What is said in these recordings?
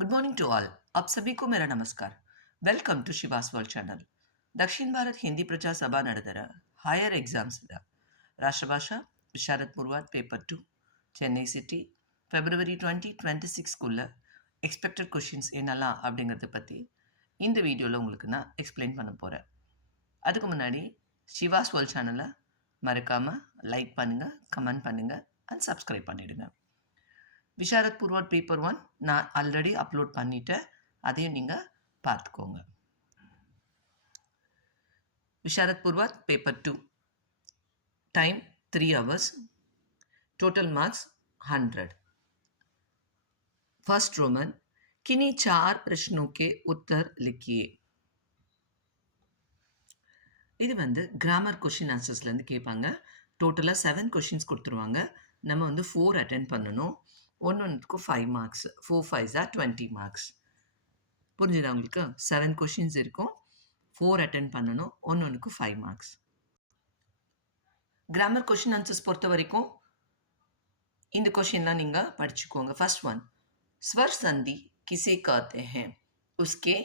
Good morning to all. आप सभी को मेरा नमस्कार। Welcome to Shivas world channel. Dakshin Bharat Hindi Prachar Sabha ನಡೆದರ higher exams Rashtrabhasha Visharad Purvardh paper 2 Chennai city February 2026க்குள்ள எக்ஸ்பெக்டட் கொஷின்ஸ் என்னெல்லாம் அப்படிங்கிறத பற்றி இந்த வீடியோவில் உங்களுக்கு நான் எக்ஸ்பிளைன் பண்ண போகிறேன். அதுக்கு முன்னாடி சிவாஸ் வேர்ல்ட் சேனலை மறக்காமல் லைக் பண்ணுங்கள், கமெண்ட் பண்ணுங்கள் அண்ட் சப்ஸ்கிரைப் பண்ணிவிடுங்க. விஷாரத் பூர்வாட் பேப்பர் 1 நான் ஆல்ரெடி அப்லோட் பண்ணிட்டேன், அதையும் நீங்கள் பார்த்துக்கோங்க. Visharad Purvardh paper 2, time 3 hours, total marks 100. First Roman, किन्हीं 4 प्रश्नों के उत्तर लिखिए. இது வந்து கிராமர் கொஷின் ஆன்சர்ஸ்லேருந்து கேட்பாங்க. டோட்டலாக 7 கொஷின்ஸ் கொடுத்துருவாங்க. நம்ம வந்து 4 அட்டென்ட் பண்ணணும். ஒன்றுக்கும் 5 மார்க்ஸ். 4 5s are 20 marks. புரிஞ்சுதா உங்களுக்கு? 7 கொஷின்ஸ் இருக்கும், 4 அட்டென்ட் பண்ணணும், ஒன்றுக்கும் 5 மார்க்ஸ். கிராமர் கொஷின் ஆன்சர்ஸ் பொறுத்த வரைக்கும் இந்த கொஷின்லாம் நீங்கள் படிச்சுக்கோங்க. फर्स्ट वन, स्वर संधि किसे कहते हैं, उसके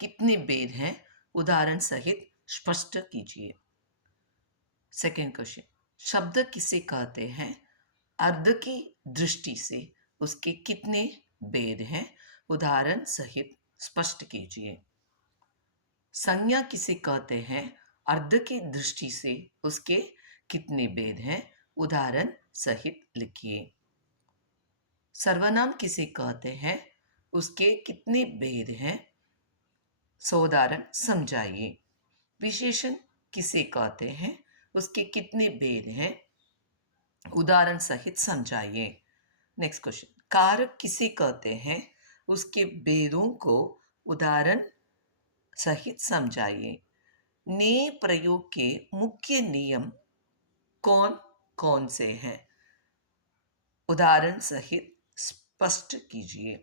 कितने भेद हैं, उदाहरण सहित स्पष्ट कीजिए. सेकेंड क्वेश्चन, शब्द किसे कहते हैं, अर्ध की दृष्टि से उसके कितने भेद हैं, उदाहरण सहित स्पष्ट कीजिए. संज्ञा किसे कहते हैं, अर्ध की दृष्टि से उसके कितने भेद हैं, उदाहरण सहित लिखिए. सर्वनाम किसे कहते हैं, उसके कितने भेद हैं, उदाहरण समझाइए. विशेषण किसे कहते हैं, उसके कितने भेद हैं, उदाहरण सहित समझाइए. नेक्स्ट क्वेश्चन, कारक किसे कहते हैं, उसके भेदों को उदाहरण सहित समझाइए. नए प्रयोग के मुख्य नियम कौन कौन से हैं, उदाहरण सहित स्पष्ट कीजिए.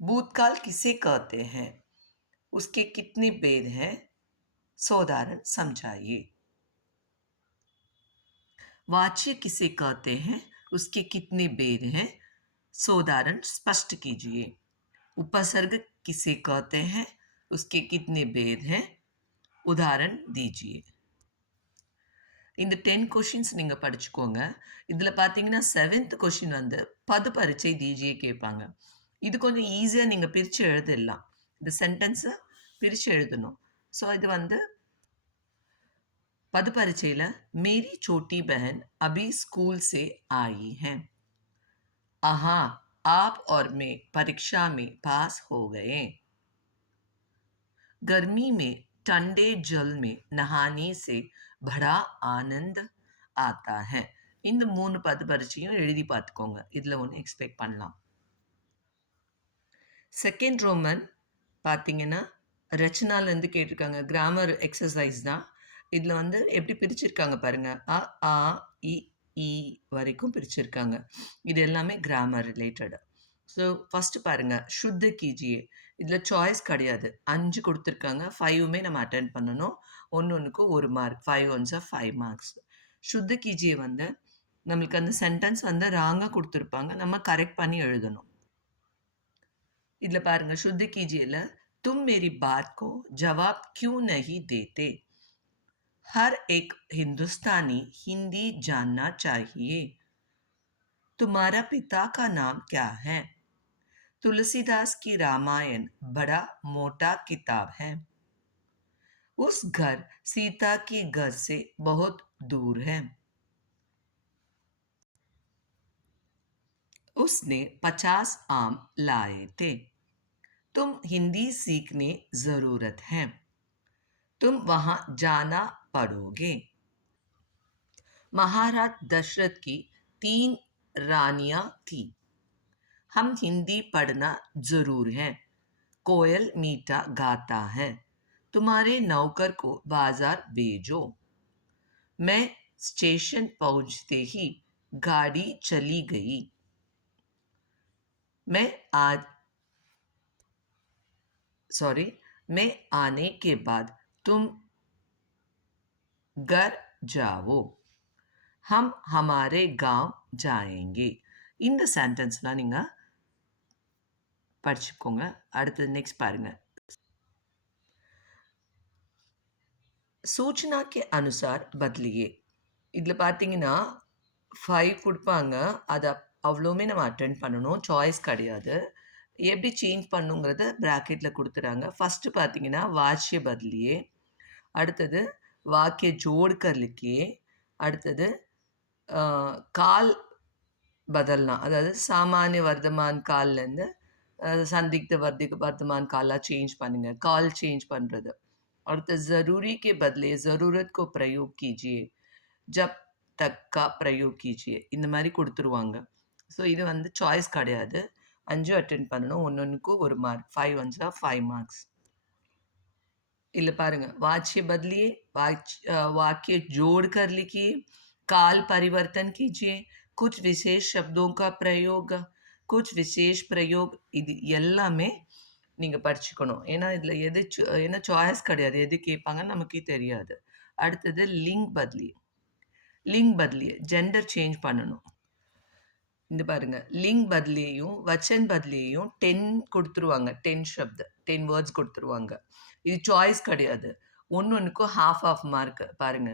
भूतकाल किसे कहते हैं, उसके कितने भेद हैं, उदाहरण समझाइए. वाच्य किसे कहते हैं, उसके कितने भेद हैं, उदाहरण स्पष्ट कीजिए. उपसर्ग किसे कहते हैं, उसके कितने भेद हैं, उदाहरण दीजिए. இந்த 10 கொஷின்ஸ் நீங்கள் படிச்சுக்கோங்க. இதில் பார்த்தீங்கன்னா 7th கொஷின் வந்து பது பரீட்சை தீஜியே கேட்பாங்க. இது கொஞ்சம் ஈஸியாக நீங்கள் பிரித்து எழுதிடலாம். இந்த சென்டென்ஸை பிரித்து எழுதணும். ஸோ இது வந்து पद परिचय, मेरी छोटी बहन अभी स्कूल से आई है. हाँ, आप और मैं परीक्षा में पास हो गए. गर्मी में ठंडे जल में नहाने से बड़ा आनंद आता है. இந்த 3 பद பரீட்சையும் எழுதி பார்த்துக்கோங்க. இதில் ஒன்று எக்ஸ்பெக்ட் பண்ணலாம். செகண்ட் ரோமன் பார்த்தீங்கன்னா ரச்சனாலேருந்து கேட்டிருக்காங்க. கிராமர் எக்ஸசைஸ் தான். இதில் வந்து எப்படி பிரிச்சிருக்காங்க பாருங்கள். அ ஆ இ ஈ வரைக்கும் பிரிச்சிருக்காங்க. இது எல்லாமே கிராமர் ரிலேட்டடு. ஸோ ஃபஸ்ட்டு பாருங்கள், சுத்த கீஜியே. இதில் சாய்ஸ் கிடையாது. 5 கொடுத்துருக்காங்க, 5மே நம்ம அட்டென்ட் பண்ணணும். ஒன்றுக்கு 1 மார்க். 5 1s are 5 marks. சுத்த கீஜியே வந்து நம்மளுக்கு அந்த சென்டென்ஸ் வந்து ராங்காக கொடுத்துருப்பாங்க, நம்ம கரெக்ட் பண்ணி எழுதணும். இதில் பாருங்கள், शुद्ध कीजिए, तुम मेरी बात को जवाब क्यों नहीं देते, हर एक हिंदुस्तानी हिंदी जानना चाहिए. तुम्हारा पिता का नाम क्या है, तुलसीदास की रामायण बड़ा मोटा किताब है. उस घर सीता के घर से बहुत दूर है. उसने 50 आम लाए थे. तुम हिंदी सीखने ज़रूरत है. तुम वहाँ जाना पड़ोगे. महाराज दशरथ की 3 रानियां थी. हम हिंदी पढ़ना ज़रूर है. कोयल मीठा गाता है. तुम्हारे नौकर को बाजार भेजो. मैं स्टेशन पहुँचते ही गाड़ी चली गई. मैं आने के बाद तुम घर जाओ. हम हमारे गांव जाएंगे. இந்த சென்டென்ஸ்லாம் நீங்கள் படிச்சுக்கோங்க. அடுத்தது நெக்ஸ்ட் பாருங்க. सूचना के अनुसार बदलिए. இதில பார்த்தீங்கன்னா 5 குடுப்பாங்க. அத அவ்வளவுமே நம்ம அட்டெண்ட் பண்ணணும். சாய்ஸ் கிடையாது. எப்படி சேஞ்ச் பண்ணணுங்கிறத பிராக்கெட்ல குடுத்துறாங்க. ஃபர்ஸ்ட் பார்த்தீங்கன்னா वाच्य बदलिए. அடுத்தது वाक्य जोड़कर लिखिए. அடுத்தது काल बदलना. அதாவது सामान्य वर्तमान कालலேருந்து संदिग्ध वर्तमान काला चेंज பண்ணுங்க. काल चेंज பண்றது. அடுத்து ज़रूरी के बदले ज़रूरत को प्रयोग कीजिए. जब तक का प्रयोग कीजिए. இந்த மாரி குடுத்துருவாங்க. ஸோ இது வந்து சாய்ஸ் கிடையாது. 5 அட்டெண்ட் பண்ணணும். ஒன்னொன்னுக்கு 1 மார்க். 5 வந்துச்சா 5 மார்க்ஸ். இல்ல பாருங்க. वाच्य बदलिए, वाक्य जोड़कर लिखिए, काल परिवर्तन कीजिए, कुछ विशेष शब्दों का प्रयोग, कुछ विशेष प्रयोग இது எல்லாமே நீங்க படிச்சுக்கணும். ஏன்னா இதுல எது ஏன்னா சாய்ஸ் கிடையாது. எது கேட்பாங்கன்னு நமக்கே தெரியாது. அடுத்தது லிங்க் बदलिए. லிங்க் बदलिए ஜெண்டர் சேஞ்ச் பண்ணணும். இந்த பாருங்க. லிங்க் बदलिएயும் वचन बदलिएயும் 10 குடுத்துருவாங்க. 10 शब्द 10 வேர்ட்ஸ் குடுத்துருவாங்க. இது சாய்ஸ் கிடையாது. ஒன்னொன்னுக்கும் ½ மார்க் பாருங்க.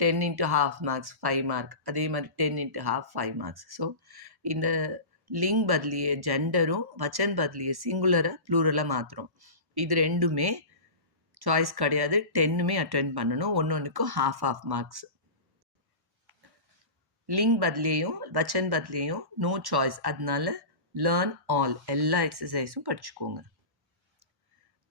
10 இன்டு ½ மார்க்ஸ் 5 மார்க். அதே மாதிரி 10 இன்டு ½ 5 மார்க்ஸ். ஸோ இந்த லிங்க் बदलिए ஜெண்டரும் वचन बदलिए சிங்குலரை ப்ளூரலா மாத்துறோம். இது ரெண்டுமே சாய்ஸ் கிடையாது. 10மே அட்டெண்ட் பண்ணணும். ஒன்னொன்னுக்கும் ½ மார்க்ஸ். லிங்க் बदलिएயும் वचन बदलिएயும் நோ சாய்ஸ். அதனால லேர்ன் ஆல் எல்லா எக்ஸசைஸும் படிச்சுக்கோங்க.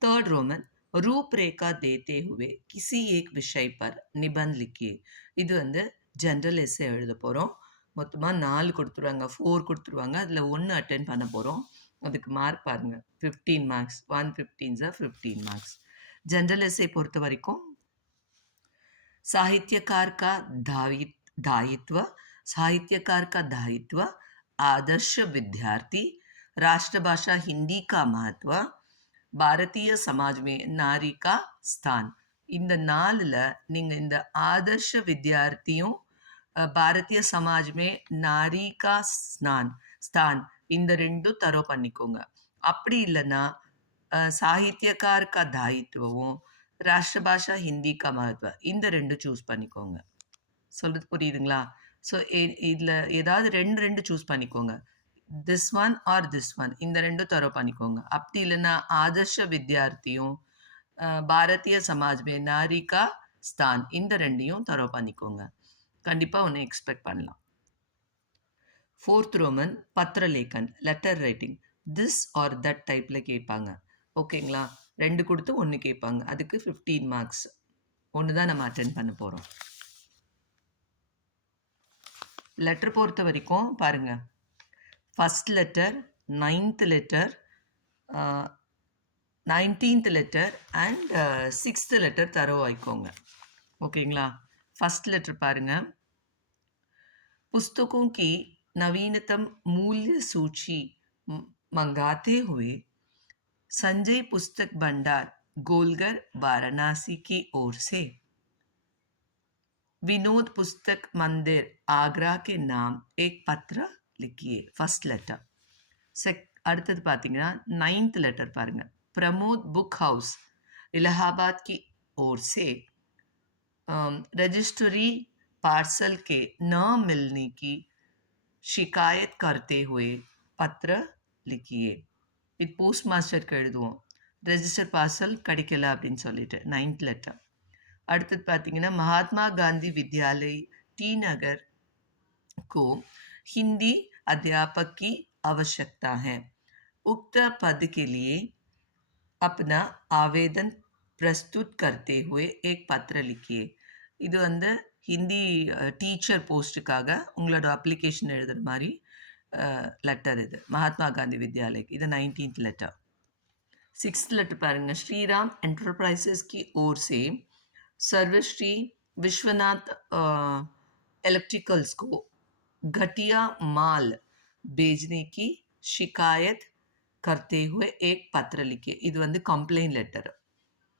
थर्ड रोमन रूपरेखा देते हुए किसी एक विषय पर निबंध लिखिए. இது வந்து ஜெனரல் எஸ்ஸே எழுத போறோம். மொத்தமா 4 கொடுத்துருவாங்க. 4 கொடுத்துருவாங்க. அதில் 1 அட்டெண்ட் பண்ண போறோம். அதுக்கு மார்க் பாருங்க. 15 மார்க்ஸ். 115 15 மார்க்ஸ். जनरल एसे பொறுத்த வரைக்கும் साहित्यकार का दायित्व, साहित्यकार का दायित्व, आदर्श विद्यार्थी, राष्ट्रभाषा हिंदी का महत्व, भारतीय समाज में नारी का स्थान. இந்த 4ல நீங்க இந்த ஆதர்ஷ வித்யார்த்தியும் பாரதிய சமாஜ் மே நாரி கா ஸ்தான் இந்த ரெண்டும் தரோ பண்ணிக்கோங்க. அப்படி இல்லைன்னா சாகித்யக்கார் கா தாயித்துவம், ராஷ்டிரபாஷா ஹிந்தி கா மகத்துவ இந்த ரெண்டும் சூஸ் பண்ணிக்கோங்க. சொல்றது புரியுதுங்களா? ஸோ இதில் ஏதாவது ரெண்டு சூஸ் பண்ணிக்கோங்க. This one or this one இந்த ரெண்டும் தரோ பண்ணிக்கோங்க. அப்படி இல்லைன்னா ஆதர்ஷ வித்யார்த்தியும் பாரதிய சமாஜ் மே நாரி கா ஸ்தான் இந்த ரெண்டையும் தரோ பண்ணிக்கோங்க. கண்டிப்பாக ஒன்று எக்ஸ்பெக்ட் பண்ணலாம். 4th ரோமன் பத்திரலேக்கன் letter writing this or that டைப்பில் கேட்பாங்க. ஓகேங்களா? 2 கொடுத்து 1 கேட்பாங்க. அதுக்கு 15 மார்க்ஸ். 1 தான் நம்ம அட்டெண்ட் பண்ண போகிறோம். லெட்டர் பொறுத்த வரைக்கும் பாருங்க. First letter, 9th letter, 19th letter and 6th letter தரவு வைக்கோங்க. ஓகேங்களா? फर्स्ट लेटर पारुंगा. पुस्तकों की नवीनतम मूल्य सूची मंगाते हुए संजय पुस्तक भंडार गोलगर वाराणसी की ओर से विनोद पुस्तक मंदिर आगरा के नाम एक पत्र लिखिए. First letter. அடுத்தது பார்த்தீங்கன்னா 9th लेटर பாருங்க. प्रमोद बुक हाउस इलाहाबाद की ओर से रजिस्ट्री पार्सल के न मिलने की शिकायत करते हुए पत्र लिखिए. இது போஸ்ட் மாஸ்டருக்கு எழுதுவோம். ரெஜிஸ்டர் பார்சல் கிடைக்கல அப்படின்னு சொல்லிட்டு 9th லெட்டர். அடுத்தது பார்த்தீங்கன்னா महात्मा गांधी विद्यालय टी नगर को हिंदी अध्यापक की आवश्यकता है. उक्त पद के लिए अपना आवेदन प्रस्तुत करते हुए एक पत्र लिखिए. இது வந்து ஹிந்தி டீச்சர் போஸ்ட்டுக்காக உங்களோட அப்ளிகேஷன் எழுதுகிற மாதிரி லெட்டர் இது. மகாத்மா காந்தி வித்யாலய் இது 19th லெட்டர். 6th लेटर पाएंगे. श्री राम एंटरप्राइजेस की ओर से सर्वश्री विश्वनाथ इलेक्ट्रिकल्स को घटिया माल भेजने की शिकायत करते हुए एक पत्र लिखिए. இது வந்து கம்ப்ளைண்ட் லெட்டர்.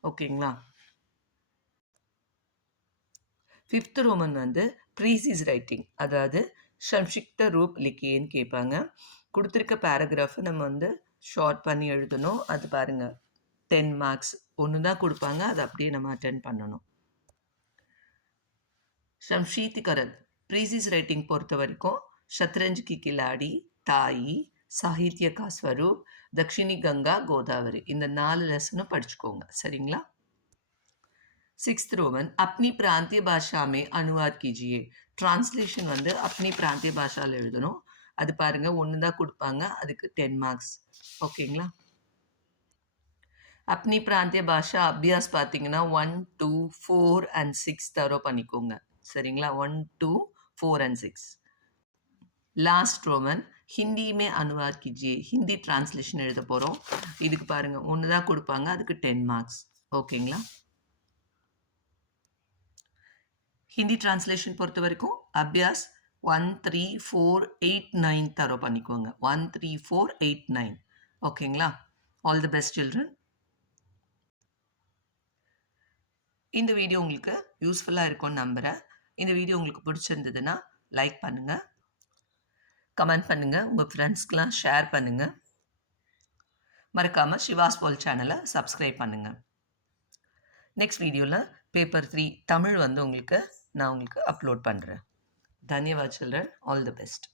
ஓகேங்களா? 5th ரோமன் வந்து ப்ரீசிஸ் ரைட்டிங், அதாவது சம்ஷிக்த ரூப் லிக்கியேன்னு கேட்பாங்க. கொடுத்துருக்க பேராகிராஃபை நம்ம வந்து ஷார்ட் பண்ணி எழுதணும். அது பாருங்க 10 மார்க்ஸ். ஒண்ணு தான் குடுப்பாங்க. அத அப்படியே நம்ம அட்டெண்ட் பண்ணணும். ஷம்ஷீதிகரன் ப்ரீசிஸ் ரைட்டிங் பொறுத்த வரைக்கும் ஷத்ரஞ்ச் கி கிலாடி, தாயி, சாகித்ய கா ஸ்வரூப், தக்ஷிணி கங்கா, கோதாவரி இந்த 4 லெசனும் படிச்சுக்கோங்க. சரிங்களா? 6th रोमन अपनी प्रांतीय भाषा में अनुवाद कीजिए. ट्रांसलेशन வந்து अपनी प्रांतीय भाषाல எழுதணும். அது பாருங்க ஒன்று தான் கொடுப்பாங்க. அதுக்கு 10 மார்க்ஸ். ஓகேங்களா? अपनी प्रांतीय भाषा अभ्यास பார்த்தீங்கன்னா 1, 2, 4 and 6 தரோ பண்ணிக்கோங்க. சரிங்களா? 1, 2, 4 and 6. லாஸ்ட் ரோமன் ஹிந்தி மே அனுவாத் कीजिए. ஹிந்தி டிரான்ஸ்லேஷன் எழுத போகிறோம். இதுக்கு பாருங்க ஒன்று தான் கொடுப்பாங்க. அதுக்கு 10 மார்க்ஸ். ஓகேங்களா? ஹிந்தி டிரான்ஸ்லேஷன் பொறுத்த வரைக்கும் அபியாஸ் 1, 3, 4, 8, 9 தரோ பண்ணிக்கோங்க. 1, 3, 4, 8, 9. ஓகேங்களா? All the best children. இந்த வீடியோ உங்களுக்கு யூஸ்ஃபுல்லாக இருக்கும்னு நம்புகிறேன். இந்த வீடியோ உங்களுக்கு பிடிச்சிருந்ததுன்னா லைக் பண்ணுங்கள், கமெண்ட் பண்ணுங்கள், உங்கள் ஃப்ரெண்ட்ஸ்க்கெலாம் ஷேர் பண்ணுங்கள். மறக்காமல் சிவாஸ் போல் சேனலை சப்ஸ்கிரைப் பண்ணுங்கள். நெக்ஸ்ட் வீடியோவில் பேப்பர் 3 தமிழ் வந்து நான் உங்களுக்கு அப்லோட் பண்ணுறேன். தன்யவாத் சில்ட்ரன். All the best.